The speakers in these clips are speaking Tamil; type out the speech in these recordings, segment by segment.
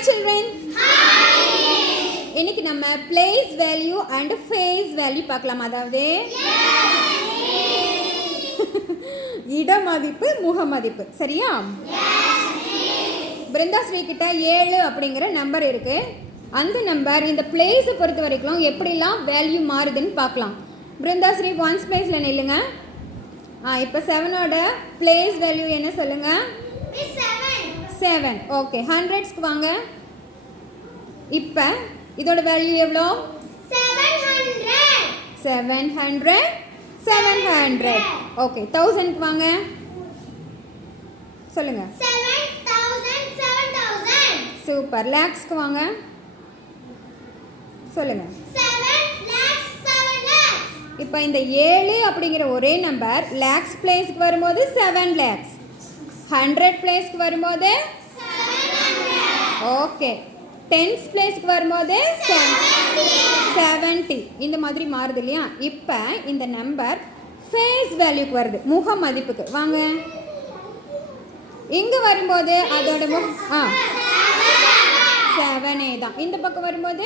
Hi children. இன்னைக்கு நம்ம place value and face value பார்க்கலாம். அதாவது இட மதிப்பு முக மதிப்பு. சரியா? பிருந்தாஸ்ரீ கிட்ட 7 அப்படிங்கிற நம்பர் இருக்கு. அந்த நம்பர் இந்த பிளேஸை பொறுத்த வரைக்கும் எப்படிலாம் வேல்யூ மாறுதுன்னு பார்க்கலாம். பிருந்தாஸ்ரீ ஒன்ஸ் பிளேஸில் நில்லுங்க. இப்போ 7ஓட பிளேஸ் வேல்யூ என்ன சொல்லுங்க? 7. ஓகே, 100ஸ்க்கு வாங்க. இப்போ இதோட வேல்யூ எவ்வளோ? 700. 700. ஓகே, 1000க்கு வாங்க. சொல்லுங்க. 7000. சூப்பர். லேக்ஸ்க்கு வாங்க. சொல்லுங்க. 7 lakhs. இப்போ இந்த 7 அப்படிங்கிற ஒரே நம்பர் லேக்ஸ் பிளேஸ்க்கு வரும்போது 7 லேக்ஸ், 100 பிளேஸ்க்கு வரும்போது 700. ஓகே, டென்ஸ் பிளேஸ்க்கு வரும்போது 70. இந்த மாதிரி மாறுது இல்லையா? இப்போ இந்த நம்பர் ஃபேஸ் வேல்யூக்கு வருது, முக மதிப்புக்கு. வாங்க, இங்கே வரும்போது அதோட 7 தான். இந்த பக்கம் வரும்போது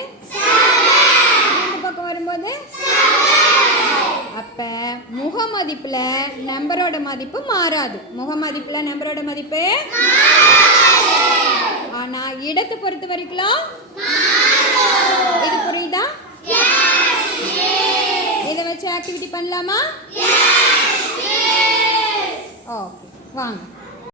இந்த பக்கம் வரும்போது அப்போ முக மதிப்பில் நம்பரோட மதிப்பு மாறாது. முக மதிப்பில் நம்பரோட மதிப்பு ஆனால் இடத்தை பொறுத்த வரைக்கும் இது புரியுதா? இதை வச்சு ஆக்டிவிட்டி பண்ணலாமா? ஓகே, வாங்க.